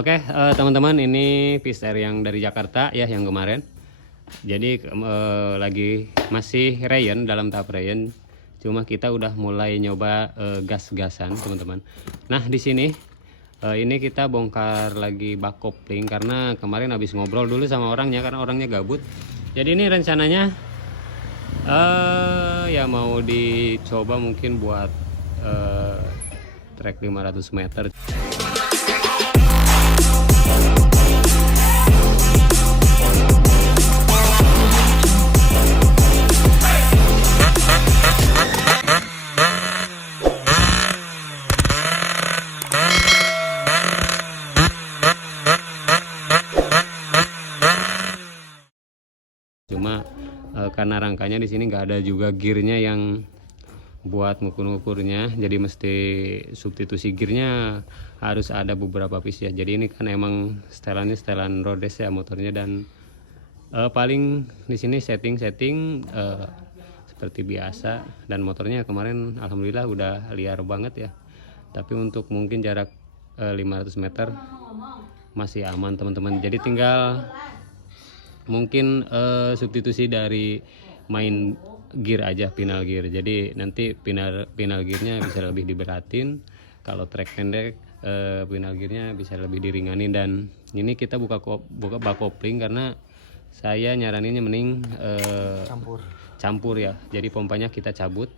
Oke, teman-teman, ini Fish Air yang dari Jakarta ya, yang kemarin. Jadi lagi masih Ryan, dalam tahap Ryan. Cuma kita udah mulai nyoba gas-gasan, teman-teman. Nah, di sini ini kita bongkar lagi bak kopling karena kemarin habis ngobrol dulu sama orangnya karena orangnya gabut. Jadi ini rencananya ya mau dicoba mungkin buat trek 500 meter. Cuma karena rangkanya di sini nggak ada juga gearnya yang buat ngukur-ngukurnya, jadi mesti substitusi gearnya harus ada beberapa piece ya. Jadi ini kan emang setelannya setelan Rhodes ya motornya, dan paling di sini setting seperti biasa, dan motornya kemarin alhamdulillah udah liar banget ya. Tapi untuk mungkin jarak 500 meter masih aman, teman-teman. Jadi tinggal mungkin substitusi dari main gear aja, final gear. Jadi nanti final gearnya bisa lebih diberatin, kalau trek pendek final gearnya bisa lebih diringanin. Dan ini kita buka bak kopling karena saya nyaraninnya mending campur ya. Jadi pompanya kita cabut,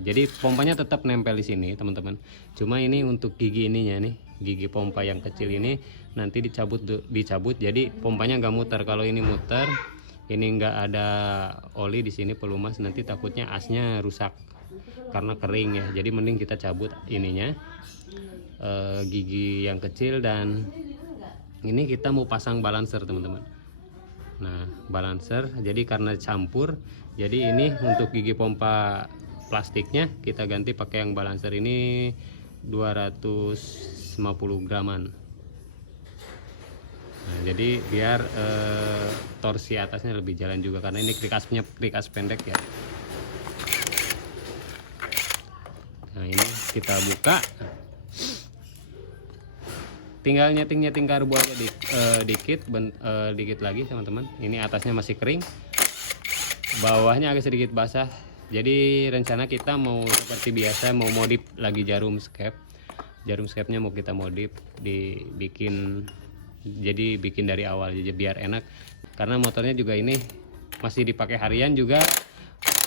jadi pompanya tetap nempel di sini, teman-teman. Cuma ini untuk gigi ininya nih, gigi pompa yang kecil ini nanti dicabut. Jadi pompanya nggak muter. Kalau ini muter, ini nggak ada oli di sini pelumas, nanti takutnya asnya rusak karena kering ya. Jadi mending kita cabut ininya, gigi yang kecil. Dan ini kita mau pasang balancer, teman-teman. Nah, balancer, jadi karena campur, jadi ini untuk gigi pompa plastiknya kita ganti pakai yang balancer ini 250 graman. Nah, jadi biar torsi atasnya lebih jalan juga, karena ini krikas pendek ya. Nah, ini kita buka, tinggal nyeting karbu aja dikit lagi, teman-teman. Ini atasnya masih kering, bawahnya agak sedikit basah. Jadi rencana kita mau seperti biasa, mau modif lagi jarum skepnya mau kita modif, dibikin, jadi bikin dari awal jadi biar enak, karena motornya juga ini masih dipakai harian juga.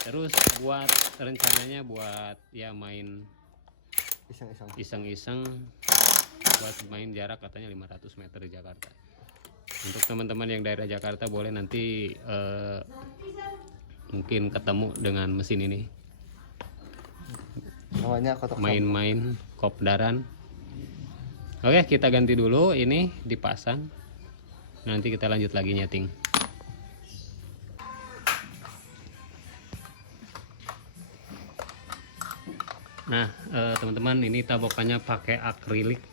Terus buat rencananya buat ya main iseng-iseng, buat main jarak katanya 500 meter di Jakarta. Untuk teman-teman yang daerah Jakarta boleh nanti mungkin ketemu dengan mesin ini, main-main kopdaran. Oke, kita ganti dulu, ini dipasang, nanti kita lanjut lagi nyeting. Nah, teman-teman, ini tabokannya pakai akrilik.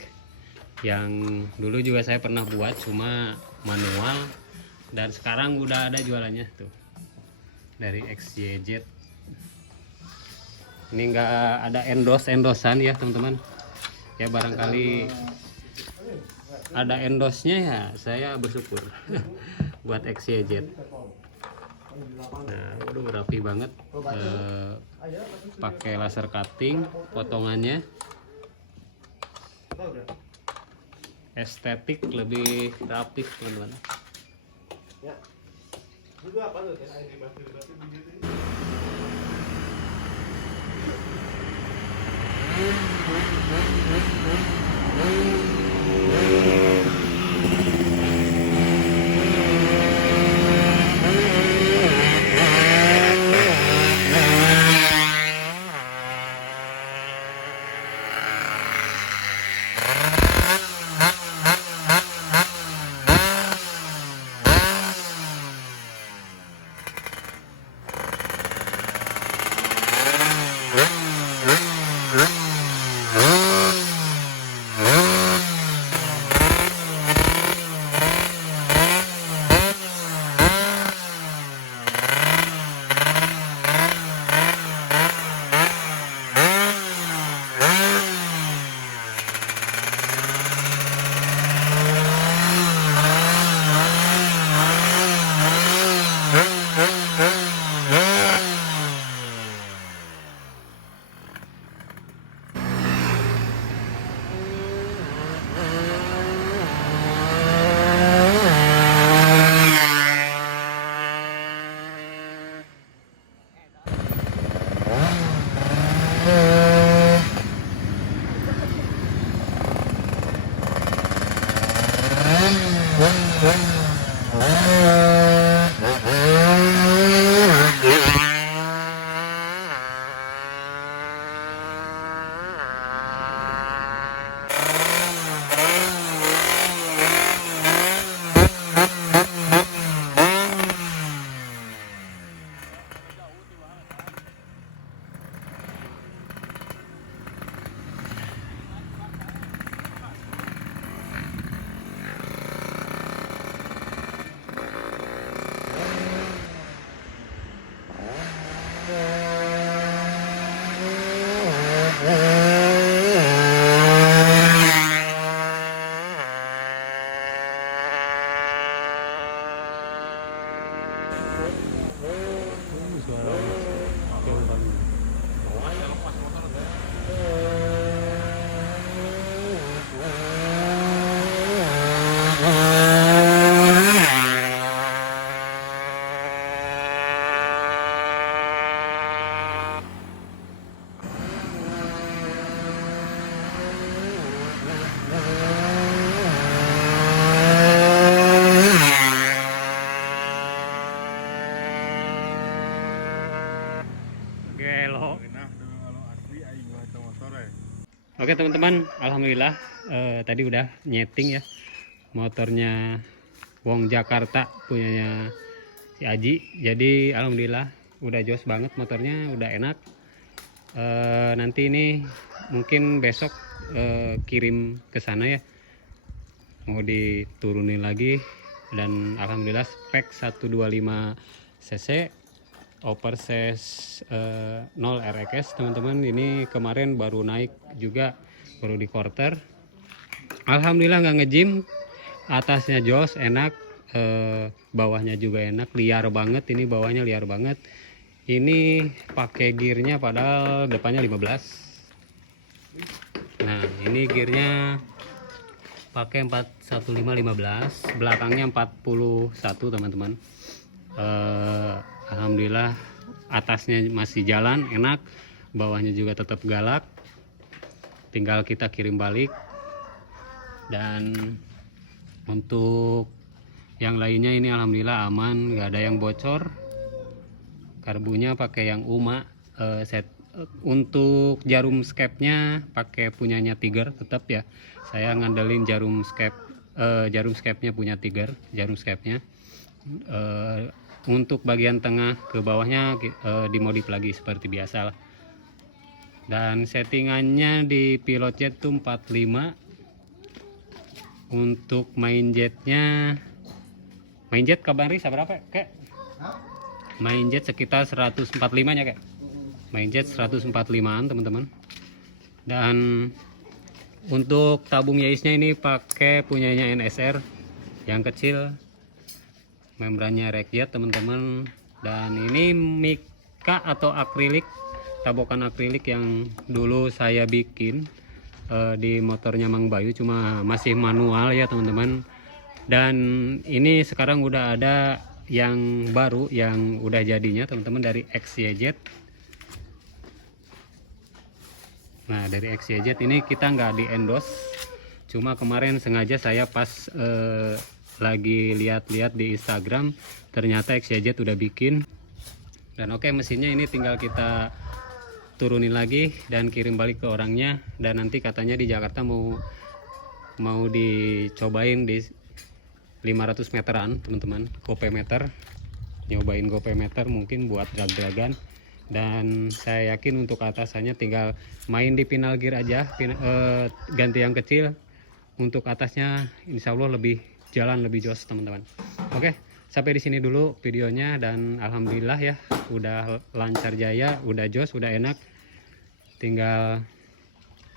Yang dulu juga saya pernah buat, cuma manual, dan sekarang udah ada jualannya tuh dari XYZ. Ini nggak ada endosan ya, teman-teman. Ya barangkali ada endosnya ya, saya bersyukur. Buat XYZ. Nah, udah rapi banget. Pakai laser cutting potongannya. Estetik, lebih rapi, teman-teman. Ya. suaranya jauh banget. Gelo. Oke teman-teman, alhamdulillah tadi udah nyeting ya motornya Wong Jakarta punyanya si Aji. Jadi alhamdulillah udah jos banget motornya, udah enak. Nanti ini mungkin besok kirim ke sana ya, mau diturunin lagi. Dan alhamdulillah spek 125 cc oversize 0 RX teman-teman. Ini kemarin baru naik juga, baru di quarter. Alhamdulillah nggak nge-gym, atasnya jos enak, bawahnya juga enak, liar banget. Ini bawahnya liar banget. Ini pakai gearnya padahal depannya 15. Nah ini gearnya pakai 415 belakangnya 41 teman-teman. Alhamdulillah atasnya masih jalan enak, bawahnya juga tetap galak, tinggal kita kirim balik. Dan untuk yang lainnya ini alhamdulillah aman, nggak ada yang bocor. Karbunya pakai yang UMA. Untuk jarum skepnya pakai punyanya Tiger tetap ya, saya ngandelin jarum skepnya punya Tiger, jarum skepnya. Untuk bagian tengah ke bawahnya dimodif lagi seperti biasa lah. Dan settingannya di pilot jet tuh 45. Untuk main jet kabarnya seberapa kek? Main jet sekitar 145 nya kek. Main jet 145an teman-teman. Dan untuk tabung yaisnya ini pakai punyanya NSR yang kecil, membrannya rakyat teman-teman. Dan ini mika atau akrilik, tabokan akrilik yang dulu saya bikin di motornya Mang Bayu, cuma masih manual ya teman-teman. Dan ini sekarang udah ada yang baru yang udah jadinya teman-teman dari XYZ. Nah dari XYZ ini kita nggak di endorse, cuma kemarin sengaja saya pas lagi lihat-lihat di Instagram, ternyata XYZ udah bikin. Dan oke, mesinnya ini tinggal kita turunin lagi dan kirim balik ke orangnya. Dan nanti katanya di Jakarta mau dicobain di 500 meteran teman-teman, gope meter, nyobain gope meter mungkin buat drag-dragan. Dan saya yakin untuk atasannya tinggal main di final gear aja, ganti yang kecil. Untuk atasnya insya Allah lebih jalan, lebih jos teman-teman. Oke, sampai di sini dulu videonya. Dan alhamdulillah ya udah lancar jaya, udah jos, udah enak. Tinggal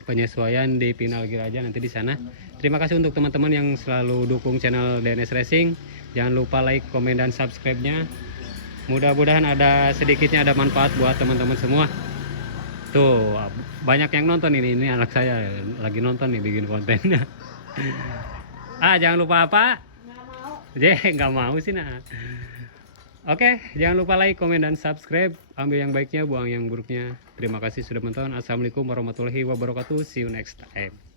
penyesuaian di final gear aja nanti di sana. Terima kasih untuk teman-teman yang selalu dukung channel DNS Racing. Jangan lupa like, komen, dan subscribe-nya. Mudah-mudahan sedikitnya ada manfaat buat teman-teman semua. Tuh banyak yang nonton ini anak saya lagi nonton nih bikin kontennya. Jangan lupa apa? Nggak mau sih nah. Oke, jangan lupa like, komen, dan subscribe. Ambil yang baiknya, buang yang buruknya. Terima kasih sudah menonton. Assalamualaikum warahmatullahi wabarakatuh. See you next time.